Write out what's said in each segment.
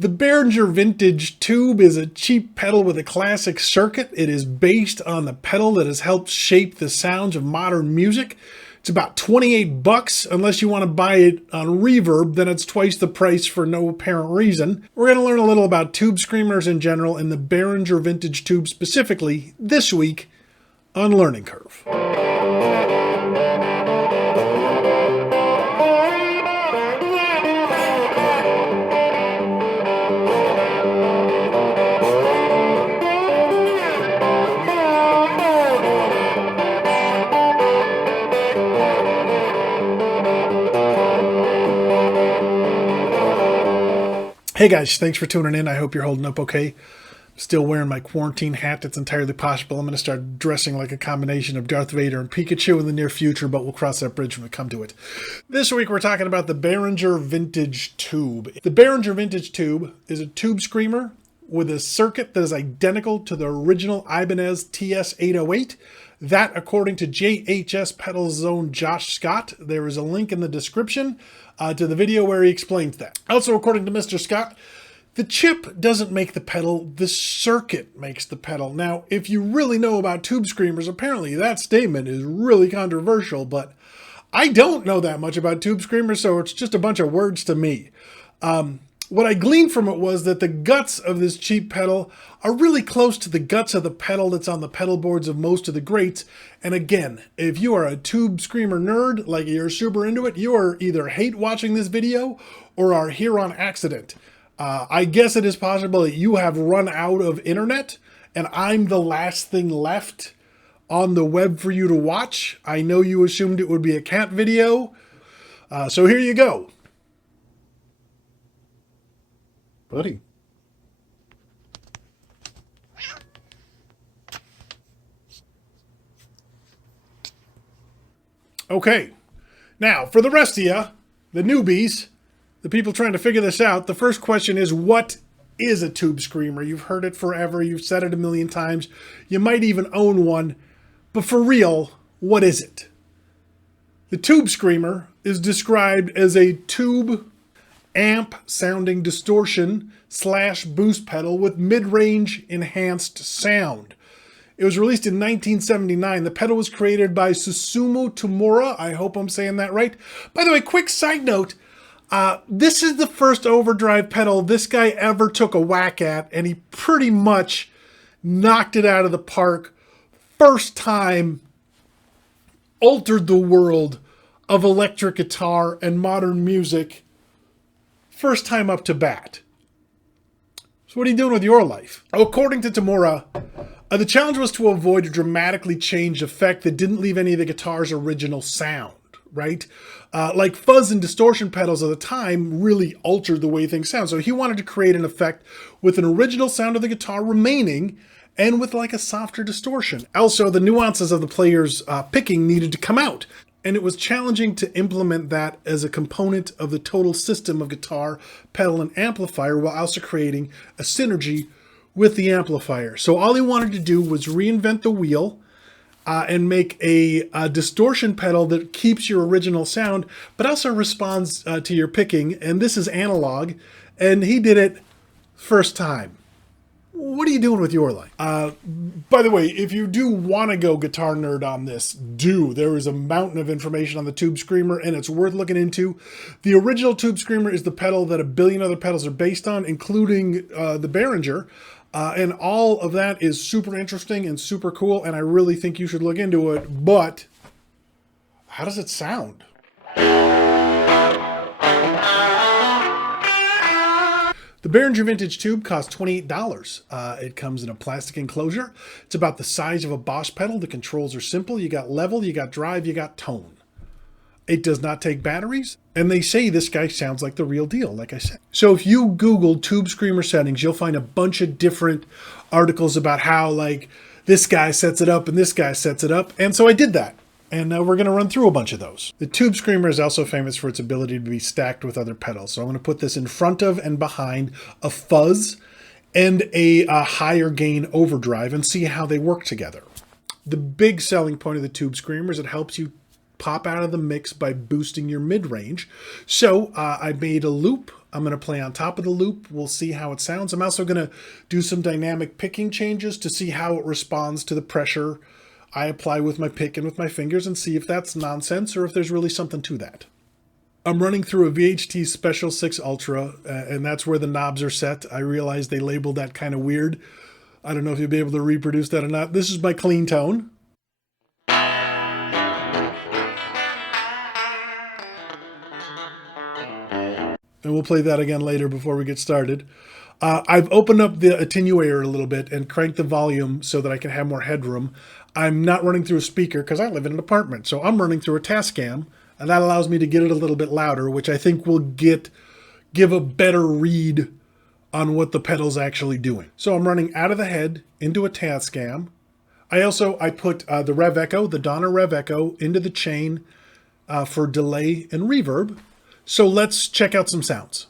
The Berhringer Vintage Tube is a cheap pedal with a classic circuit. It is based on the pedal that has helped shape the sounds of modern music. It's about 28 bucks. Unless you want to buy it on Reverb, then it's twice the price for no apparent reason. We're going to learn a little about tube screamers in general and the Berhringer Vintage Tube specifically this week on Learning Curve. Hey guys, thanks for tuning in. I hope you're holding up okay. Still wearing my quarantine hat. It's entirely possible I'm going to start dressing like a combination of Darth Vader and Pikachu in the near future, but we'll cross that bridge when we come to it. This week we're talking about the Berhringer Vintage Tube. The Berhringer Vintage Tube is a tube screamer with a circuit that is identical to the original Ibanez TS 808. That, according to JHS Pedals' own Josh Scott. There is a link in the description to the video where he explains that. Also, according to Mr. Scott, the chip doesn't make the pedal, the circuit makes the pedal. Now, if you really know about tube screamers, apparently that statement is really controversial, but I don't know that much about tube screamers, so it's just a bunch of words to me. What I gleaned from it was that the guts of this cheap pedal are really close to the guts of the pedal that's on the pedal boards of most of the greats. And again, if you are a tube screamer nerd, like you're super into it, you are either hate watching this video or are here on accident. I guess it is possible that you have run out of internet and I'm the last thing left on the web for you to watch. I know you assumed it would be a cat video. So here you go. Buddy. Okay, now for the rest of you, the newbies, the people trying to figure this out, the first question is, what is a tube screamer? You've heard it forever, you've said it a million times, you might even own one, but for real, what is it? The tube screamer is described as a tube amp sounding distortion / boost pedal with mid-range enhanced sound. It was released in 1979. The pedal was created by Susumu Tamura. I hope I'm saying that right. By the way, quick side note, this is the first overdrive pedal this guy ever took a whack at, and he pretty much knocked it out of the park. First time, altered the world of electric guitar and modern music. First time up to bat. So what are you doing with your life? According to Tamura, the challenge was to avoid a dramatically changed effect that didn't leave any of the guitar's original sound, right? Like fuzz and distortion pedals of the time really altered the way things sound. So he wanted to create an effect with an original sound of the guitar remaining and with like a softer distortion. Also, the nuances of the player's picking needed to come out. And it was challenging to implement that as a component of the total system of guitar, pedal, and amplifier while also creating a synergy with the amplifier. So all he wanted to do was reinvent the wheel and make a distortion pedal that keeps your original sound, but also responds to your picking. And this is analog, and he did it first time. What are you doing with your life? By the way, if you do want to go guitar nerd on this, there is a mountain of information on the tube screamer and it's worth looking into. The original tube screamer is the pedal that a billion other pedals are based on, including the Berhinger. And all of that is super interesting and super cool, and I really think you should look into it. But how does it sound? The Berhringer Vintage Tube costs $28. It comes in a plastic enclosure. It's about the size of a Boss pedal. The controls are simple. You got level, you got drive, you got tone. It does not take batteries, and they say this guy sounds like the real deal, like I said. So if you Google tube screamer settings, you'll find a bunch of different articles about how, like, this guy sets it up and this guy sets it up, and so I did that. And we're going to run through a bunch of those. The tube screamer is also famous for its ability to be stacked with other pedals. So I'm going to put this in front of and behind a fuzz and a higher gain overdrive and see how they work together. The big selling point of the tube screamer is it helps you pop out of the mix by boosting your mid-range. So I made a loop I'm going to play on top of the loop. We'll see how it sounds. I'm also going to do some dynamic picking changes to see how it responds to the pressure I apply with my pick and with my fingers, and see if that's nonsense or if there's really something to that. I'm running through a VHT Special 6 Ultra, and that's where the knobs are set. I realize they labeled that kind of weird. I don't know if you'll be able to reproduce that or not. This is my clean tone. And we'll play that again later before we get started. I've opened up the attenuator a little bit and cranked the volume so that I can have more headroom. I'm not running through a speaker because I live in an apartment, so I'm running through a Tascam, and that allows me to get it a little bit louder, which I think will give a better read on what the pedal's actually doing. So I'm running out of the head into a Tascam. I put the Rev Echo, the Donner Rev Echo, into the chain for delay and reverb. So let's check out some sounds.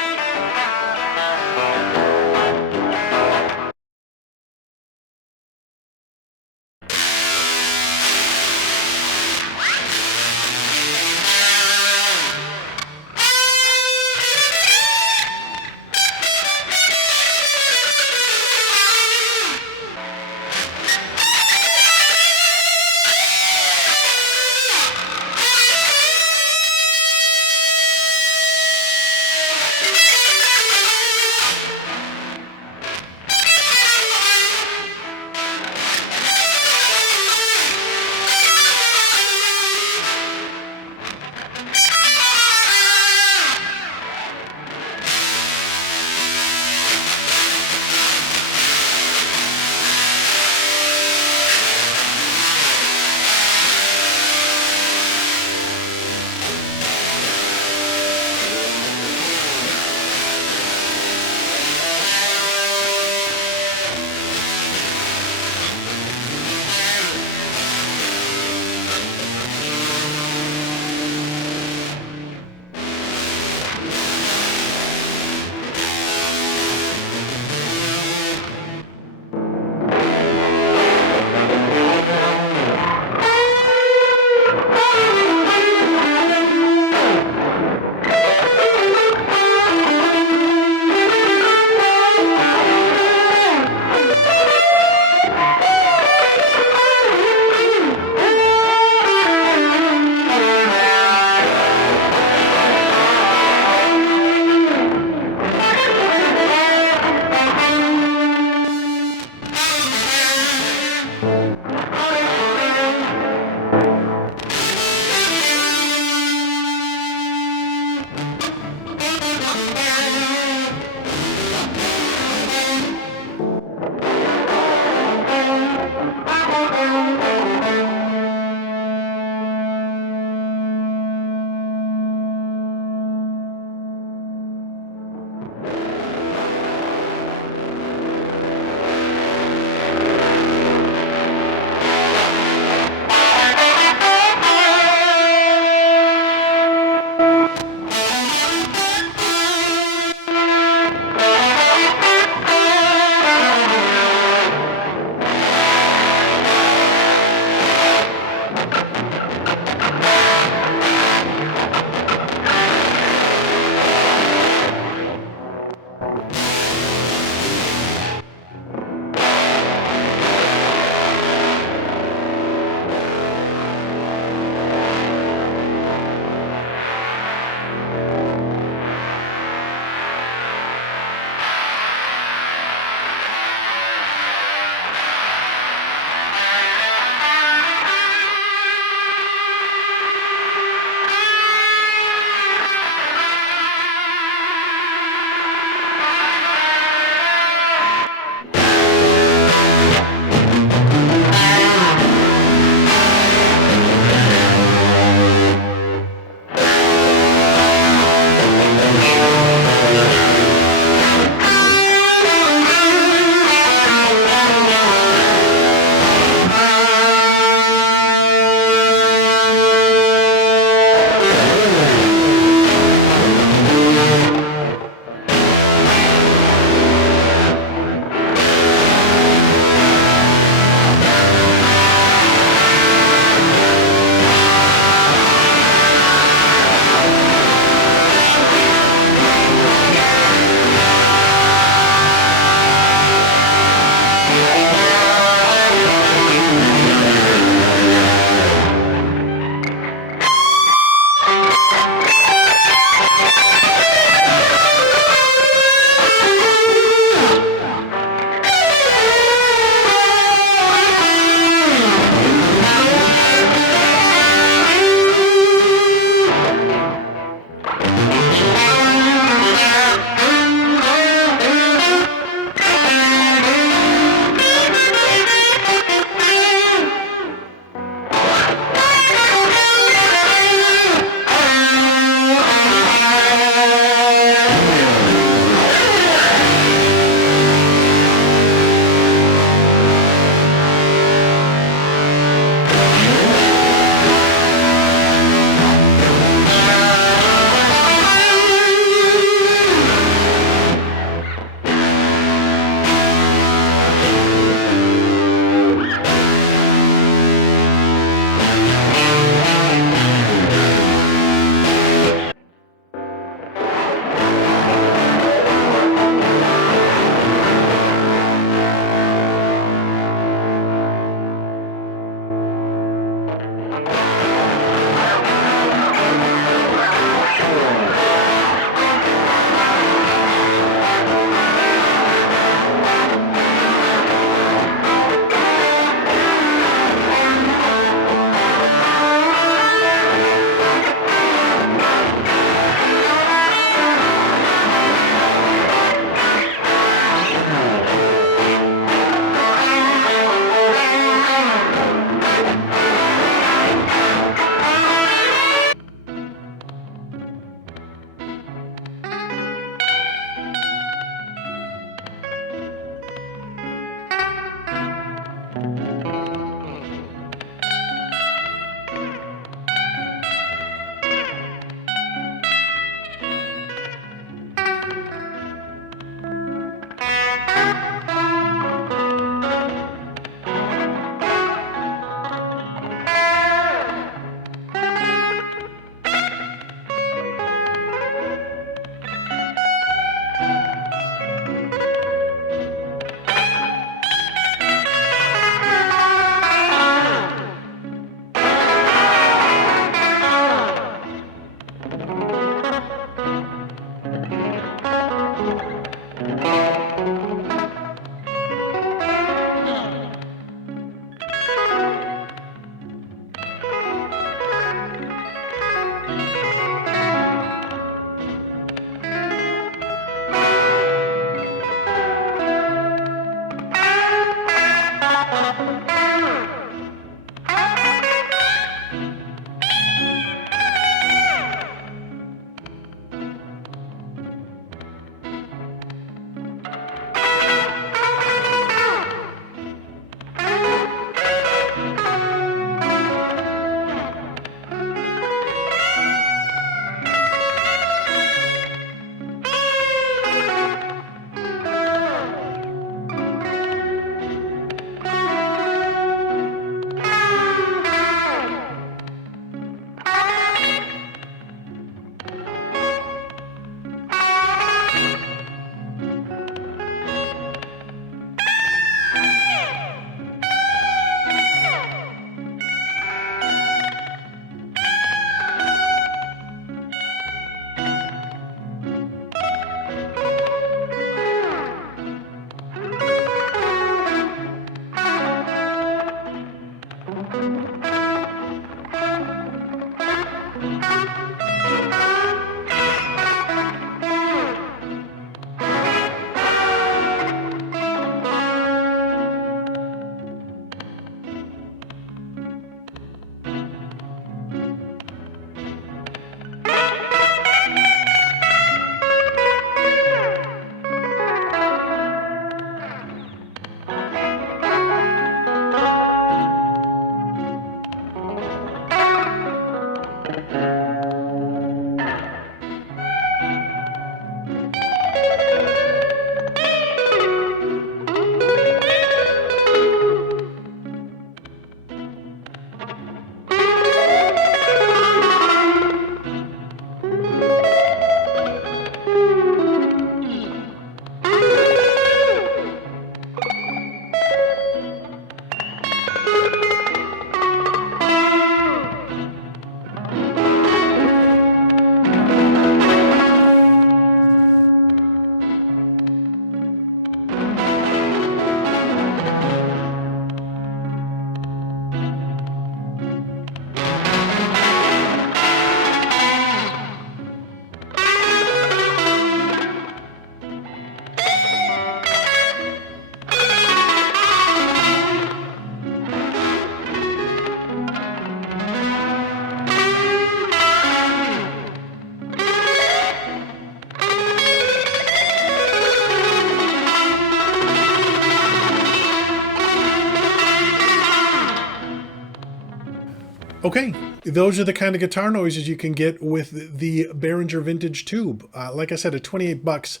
Okay, those are the kind of guitar noises you can get with the Berhringer Vintage Tube. Like I said, at 28 bucks.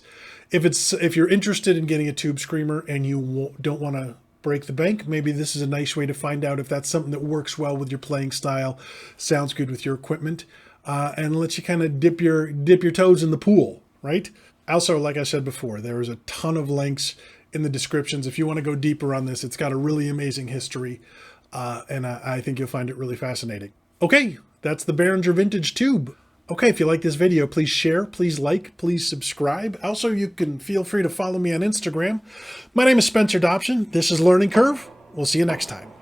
If you're interested in getting a tube screamer and you don't want to break the bank, maybe this is a nice way to find out if that's something that works well with your playing style, sounds good with your equipment, and lets you kind of dip your toes in the pool, right? Also, like I said before, there is a ton of links in the descriptions. If you want to go deeper on this, it's got a really amazing history. And I think you'll find it really fascinating. Okay, that's the Berhringer Vintage Tube. Okay, if you like this video, please share, please like, please subscribe. Also, you can feel free to follow me on Instagram. My name is Spencer Dobson. This is Learning Curve. We'll see you next time.